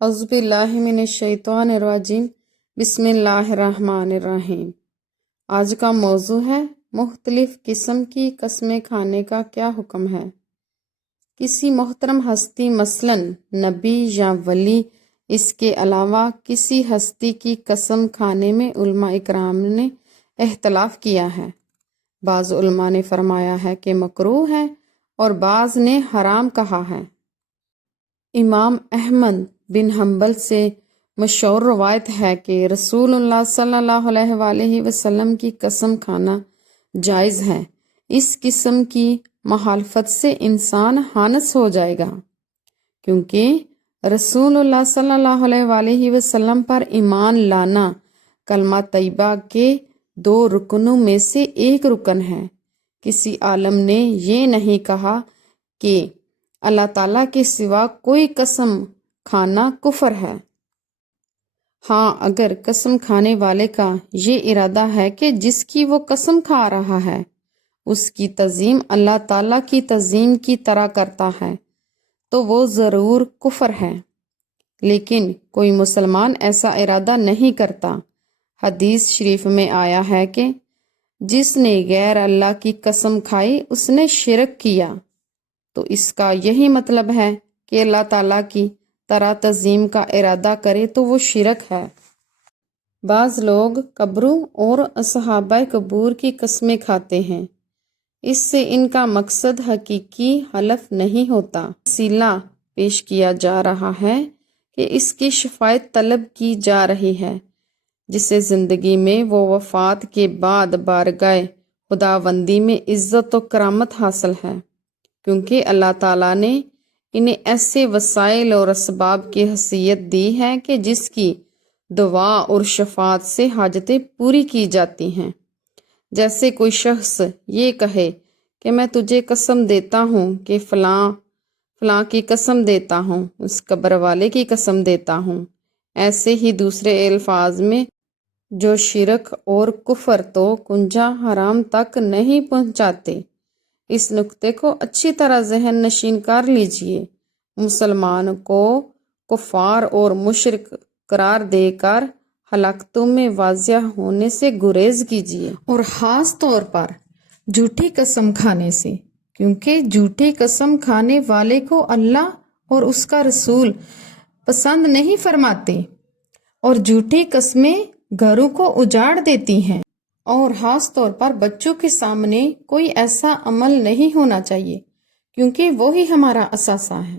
اعوذ باللہ من الشیطان الرجیم بسم اللہ الرحمن الرحیم۔ آج کا موضوع ہے مختلف قسم کی قسمیں کھانے کا کیا حکم ہے۔ کسی محترم ہستی مثلاً نبی یا ولی، اس کے علاوہ کسی ہستی کی قسم کھانے میں علماء اکرام نے اختلاف کیا ہے۔ بعض علماء نے فرمایا ہے کہ مکروہ ہے اور بعض نے حرام کہا ہے۔ امام احمد بن حنبل سے مشہور روایت ہے کہ رسول اللہ صلی اللہ علیہ وآلہ وسلم کی قسم کھانا جائز ہے۔ اس قسم کی مخالفت سے انسان خانس ہو جائے گا، کیونکہ رسول اللہ صلی اللہ علیہ وآلہ وسلم پر ایمان لانا کلمہ طیبہ کے 2 رکنوں میں سے ایک رکن ہے۔ کسی عالم نے یہ نہیں کہا کہ اللہ تعالیٰ کے سوا کوئی قسم کھانا کفر ہے۔ ہاں، اگر قسم کھانے والے کا یہ ارادہ ہے کہ جس کی وہ قسم کھا رہا ہے اس کی تعظیم اللہ تعالیٰ کی تعظیم کی طرح کرتا ہے تو وہ ضرور کفر ہے، لیکن کوئی مسلمان ایسا ارادہ نہیں کرتا۔ حدیث شریف میں آیا ہے کہ جس نے غیر اللہ کی قسم کھائی اس نے شرک کیا، تو اس کا یہی مطلب ہے کہ اللہ تعالیٰ کی طرح تعظیم کا ارادہ کرے تو وہ شرک ہے۔ بعض لوگ قبروں اور اصحابہ قبور کی قسمیں کھاتے ہیں، اس سے ان کا مقصد حقیقی حلف نہیں ہوتا۔ وسیلہ پیش کیا جا رہا ہے کہ اس کی شفاعت طلب کی جا رہی ہے، جسے زندگی میں وہ وفات کے بعد بارگاہ خداوندی میں عزت و کرامت حاصل ہے، کیونکہ اللہ تعالیٰ نے انہیں ایسے وسائل اور اسباب کی حیثیت دی ہے کہ جس کی دعا اور شفاعت سے حاجتیں پوری کی جاتی ہیں۔ جیسے کوئی شخص یہ کہے کہ میں تجھے قسم دیتا ہوں کہ فلاں کی قسم دیتا ہوں، اس قبر والے کی قسم دیتا ہوں، ایسے ہی دوسرے الفاظ میں جو شرک اور کفر تو کنجا حرام تک نہیں پہنچاتے۔ اس نقطے کو اچھی طرح ذہن نشین کر لیجئے۔ مسلمان کو کفار اور مشرک قرار دے کر ہلاکتوں میں واضح ہونے سے گریز کیجئے، اور خاص طور پر جھوٹی قسم کھانے سے، کیونکہ جھوٹی قسم کھانے والے کو اللہ اور اس کا رسول پسند نہیں فرماتے، اور جھوٹی قسمیں گھروں کو اجاڑ دیتی ہیں۔ اور خاص طور پر بچوں کے سامنے کوئی ایسا عمل نہیں ہونا چاہیے، کیونکہ وہی ہمارا اثاثہ ہے۔